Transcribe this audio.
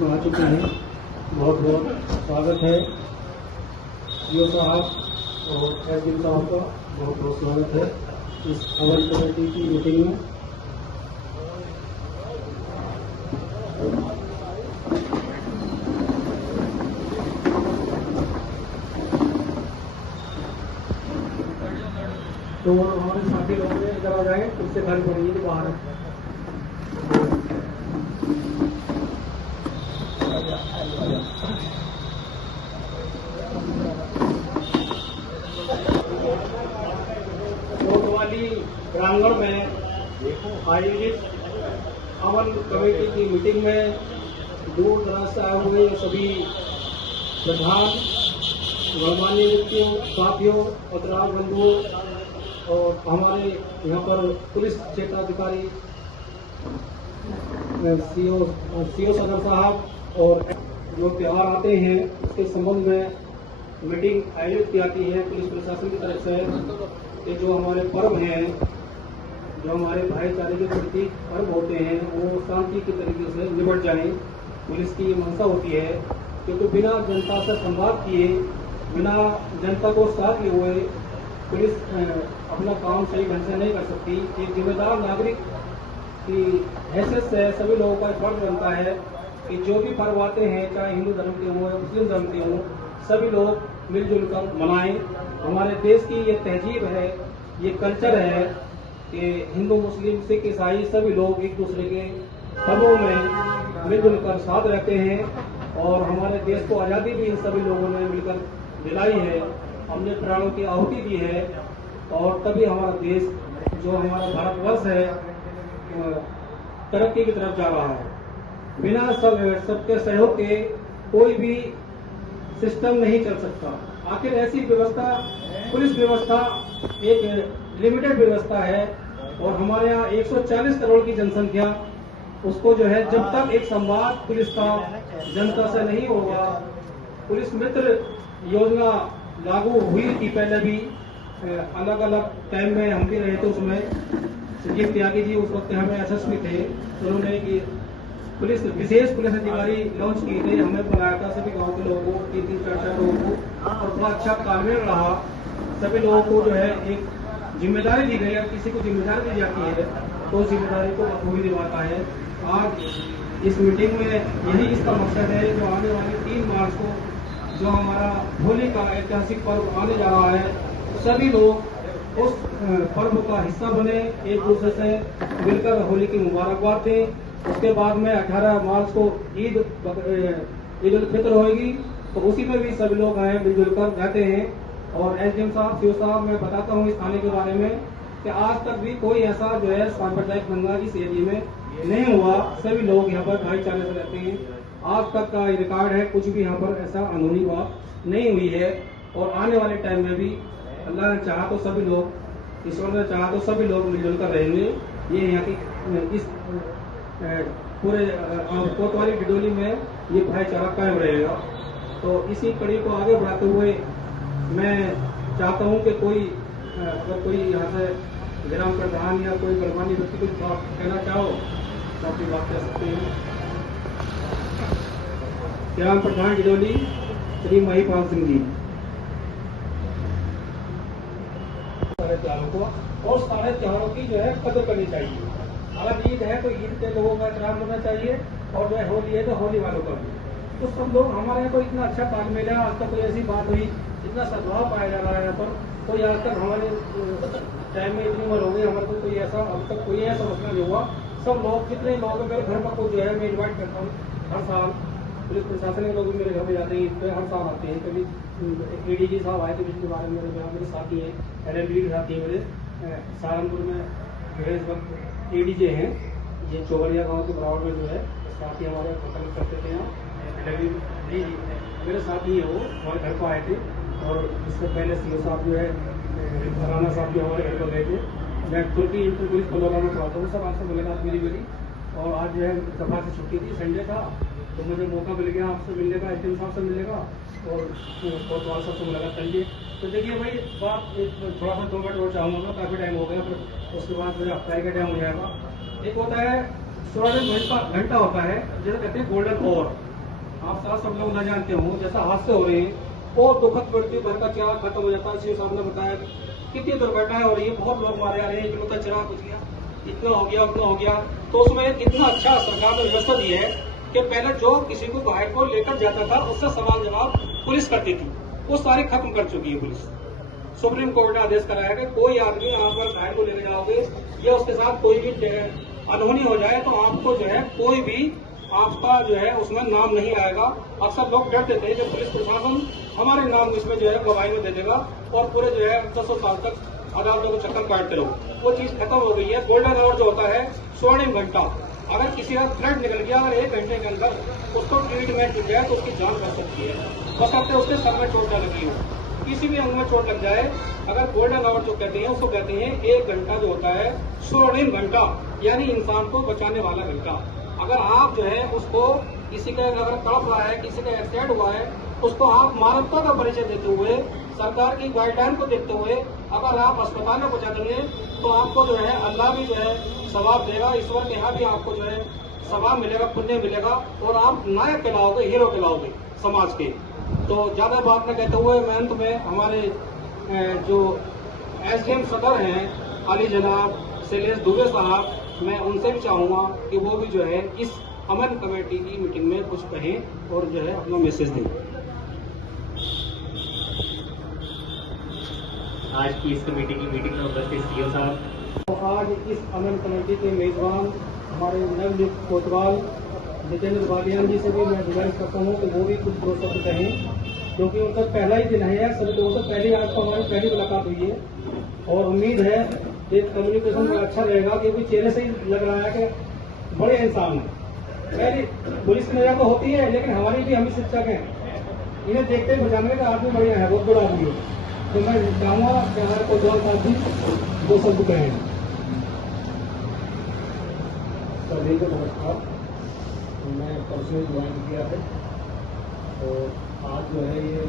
बीच में आ चुके हैं। बहुत बहुत स्वागत है सीओ साहब और एसडीएम साहब का, बहुत बहुत स्वागत है इस अवर कमेटी की मीटिंग में। तो हमारे साथी लोग इधर आ जाए, उससे खाली पड़ेगी तो बाहर कोतवाली प्रांगण में आयोजित अमन कमेटी की मीटिंग में दूर दराज से आए हुए सभी प्रधान, गणमान्य व्यक्तियों, साथियों, पत्रकार बंधुओं और हमारे यहाँ पर पुलिस क्षेत्राधिकारी सीओ सदर साहब और जो त्योहार आते हैं उसके संबंध में मीटिंग आयोजित की जाती है पुलिस प्रशासन की तरफ से कि जो हमारे पर्व हैं, जो हमारे भाईचारे के प्रतीक पर्व होते हैं वो शांति के तरीके से निपट जाए। पुलिस की मंशा होती है क्योंकि बिना जनता से संवाद किए, बिना जनता को साथ लिए हुए पुलिस अपना काम सही ढंग से नहीं कर सकती। एक जिम्मेदार नागरिक की हैसियत से सभी लोगों का फर्ज बनता है कि जो भी पर्व आते हैं, चाहे हिंदू धर्म के हों या मुस्लिम धर्म के हों, सभी लोग मिलजुल कर मनाएं। हमारे देश की ये तहजीब है, ये कल्चर है कि हिंदू, मुस्लिम, सिख, ईसाई सभी लोग एक दूसरे के पर्वों में मिलजुल कर साथ रहते हैं और हमारे देश को आज़ादी भी इन सभी लोगों ने मिलकर दिलाई है। हमने प्राणों की आहुति दी है और तभी हमारा देश, जो हमारा भारतवर्ष है, तरक्की की तरफ जा रहा है। बिना सबके सहयोग के कोई भी सिस्टम नहीं चल सकता। आखिर ऐसी व्यवस्था, पुलिस व्यवस्था एक लिमिटेड व्यवस्था है और हमारे यहाँ 140 करोड़ की जनसंख्या, उसको जो है जब तक एक संवाद पुलिस का जनता से नहीं होगा। पुलिस मित्र योजना लागू हुई थी पहले भी, अलग अलग टाइम में हम भी रहे थे उसमें। संजीव त्यागी जी उस वक्त हमें एसएसपी थे, तो उन्होंने कि पुलिस विशेष पुलिस अधिकारी लॉन्च किए थे, हमने बनाया था सभी गांव के लोगों को, 3-4 लोगों को, और बड़ा अच्छा तालमेल रहा। सभी लोगों को जो है एक जिम्मेदारी दी गई। किसी को जिम्मेदारी दी जाती है तो जिम्मेदारी को बखूबी निभाता है। आज इस मीटिंग में यही इसका मकसद है, जो आने वाली 3 मार्च को जो हमारा होली का ऐतिहासिक पर्व आने जा रहा है, सभी लोग उस पर्व का हिस्सा बने, एक दूसरे से मिलकर होली की मुबारकबाद दें। उसके बाद में 18 मार्च को ईद उल फित्र होगी, तो उसी में भी सभी लोग आए, मिलजुल कर रहते हैं। और एसडीएम साहब, सीओ साहब, मैं बताता हूँ इस थाने के बारे में कि आज तक भी कोई ऐसा जो है सांप्रदायिक दंगा इस एरिया में नहीं हुआ। सभी लोग यहाँ पर भाईचारे से रहते हैं। आज तक का रिकॉर्ड है, कुछ भी यहाँ पर ऐसा अनहोनी बात नहीं हुई है। और आने वाले टाइम में भी अल्लाह ने चाहा तो सभी लोग, ईश्वर ने चाहा तो सभी लोग मिलजुल कर रहेंगे। ये यहाँ की इस पूरे कोतवाली डिडोली में ये भाईचारा कायम रहेगा। तो इसी कड़ी को आगे बढ़ाते हुए मैं चाहता हूँ कि अगर कोई यहाँ से ग्राम प्रधान या कोई गणमान्य व्यक्ति कुछ बात कहना चाहो तो अपनी बात कह सकते हैं। ग्राम प्रधान डिडोली श्री महिपाल सिंह जी। सारे त्योहारों को और सारे त्योहारों की जो है कदर करनी चाहिए। अगर ईद है तो ईद के लोगों का एहतराम करना चाहिए और जो है होली है तो होली वालों का भी। तो सब लोग, हमारे यहाँ को इतना अच्छा तालमेल है, आज तक कोई ऐसी बात हुई, इतना सद्भाव पाया जा रहा है यहाँ पर। कोई आज तक हमारे टाइम में इतनी उम्र हो गई, हमारे को कोई ऐसा अब तक कोई ऐसा मसला नहीं हुआ। सब लोग, जितने लोग मेरे घर पर को जो है मैं इन्वाइट करता हूँ हर साल। पुलिस प्रशासन के लोग भी मेरे घर में जाते हैं, ईद पे हर साल आते हैं। कभी एडीजी साहब आए थे पिछले बारे में, मेरे साथी हैं, LLB के साथी है मेरे सहारनपुर में इस वक्त एडीजे हैं। ये चौबलिया गाँव के बराबर में जो है साथी हमारे पसंद करते थे। यहाँ मेरे साथी है, वो हमारे घर पर आए थे और इससे पहले सीओ साहब जो है राना साहब जो हमारे घर पर गए थे। मैं तुर्की इंटर पुलिस पलोरा में पढ़ाता हूँ। सब आपसे मुलाकात मेरी और आज जो है सभा से छुट्टी थी, संडे था, तो मुझे मौका मिल गया आपसे मिलने का, एसडीएम साहब से मिलने का और कोतवाल साहब से मुलाकात करिए। तो देखिए भाई, बात थोड़ा सा 2 मिनट और चाहूँगा, काफ़ी टाइम हो गया, फिर उसके बाद जो है हफ्ताई का टाइम हो जाएगा। एक होता है 16 घंटा होता है, जैसे कहते हैं गोल्डन आवर। आप सारा सब लोग न जानते हो, जैसा हादसे हो रहे हैं और दुखद मृत्यु घर का चेहरा खत्म हो जाता है। सीओ साहब ने बताया कितनी दुर्घटनाएं हो रही है, बहुत लोग मारे जा रहे हैं, इकलौता चिराग कुछ गया, इतना हो गया उतना हो गया। तो उसमें इतना अच्छा सरकार ने व्यवस्था दी है कि पहले जो किसी को घायल को लेकर जाता था उससे सवाल जवाब पुलिस करती थी, वो सारी खत्म कर चुकी है पुलिस। सुप्रीम कोर्ट ने आदेश कराया कि कोई आदमी आप अगर घायल को लेकर जाओगे या उसके साथ कोई भी अनहोनी हो जाए तो आपको जो है कोई भी आपका जो है उसमें नाम नहीं आएगा। अक्सर लोग डरते थे कि पुलिस प्रशासन हमारे नाम इसमें जो है गवाही में दे देगा और पूरे जो है 10 साल तक अदालतों को चक्कर काटते रहो। वो चीज खत्म हो गई है। गोल्डन आवर जो होता है स्वर्णिम घंटा, अगर किसी का थ्रेड निकल गया अगर 1 घंटे के अंदर उसको ट्रीटमेंट मिल जाए तो उसकी जान बच सकती है, बशर्ते उसके सर में चोट न लगी हो, किसी भी अंग में चोट लग जाए। अगर गोल्डन आवर जो कहते हैं उसको कहते हैं 1 घंटा जो होता है स्वर्णिम घंटा, यानी इंसान को बचाने वाला घंटा। अगर आप जो है उसको किसी का अगर तड़प रहा है, किसी का एक्सीडेंट हुआ है, उसको आप मानवता का परिचय देते हुए सरकार की गाइडलाइन को देखते हुए अगर आप अस्पताल में पहुंचा देंगे तो आपको जो है अल्लाह भी जो है सवाब देगा, ईश्वर के यहाँ भी आपको जो है सवाब मिलेगा, पुण्य मिलेगा और आप नायक कहलाओगे, हीरो कहलाओगे समाज के। तो ज्यादा बात न कहते हुए मैं अंत में हमारे जो एसडीएम सदर हैं अली जनाब शैलेश दुबे साहब, मैं उनसे भी चाहूंगा कि वो भी जो है इस अमन कमेटी की मीटिंग में कुछ कहें और जो है अपना मैसेज दें। आज की इस कमेटी की मीटिंग में उपस्थित सीओ साहब, तो आज इस अमन कमेटी के मेजबान हमारे नवनियुक्त कोतवाल जितेंद्र बालियान जी से भी मैं गुजारिश करता हूँ कि वो भी कुछ 2 शब्द कहें, क्योंकि उनका पहला ही दिन है। सब लोगों से पहली आज तो हमारी पहली मुलाकात हुई है और उम्मीद है एक कम्युनिकेशन में अच्छा रहेगा, क्योंकि चेहरे से ही लग रहा है कि बड़े इंसान हैं। पहले पुलिस की नजर तो होती है लेकिन हमारी भी हम शिक्षक हैं, इन्हें देखते ही बचाने का आदमी बढ़िया है, बहुत बड़ा आदमी है। तो मैं चाहूंगा कि हमारे कोतवाल साहब भी 2 शब्द कहें। सभी को नमस्कार। मैं परसों ज्वाइन किया है और आज जो है ये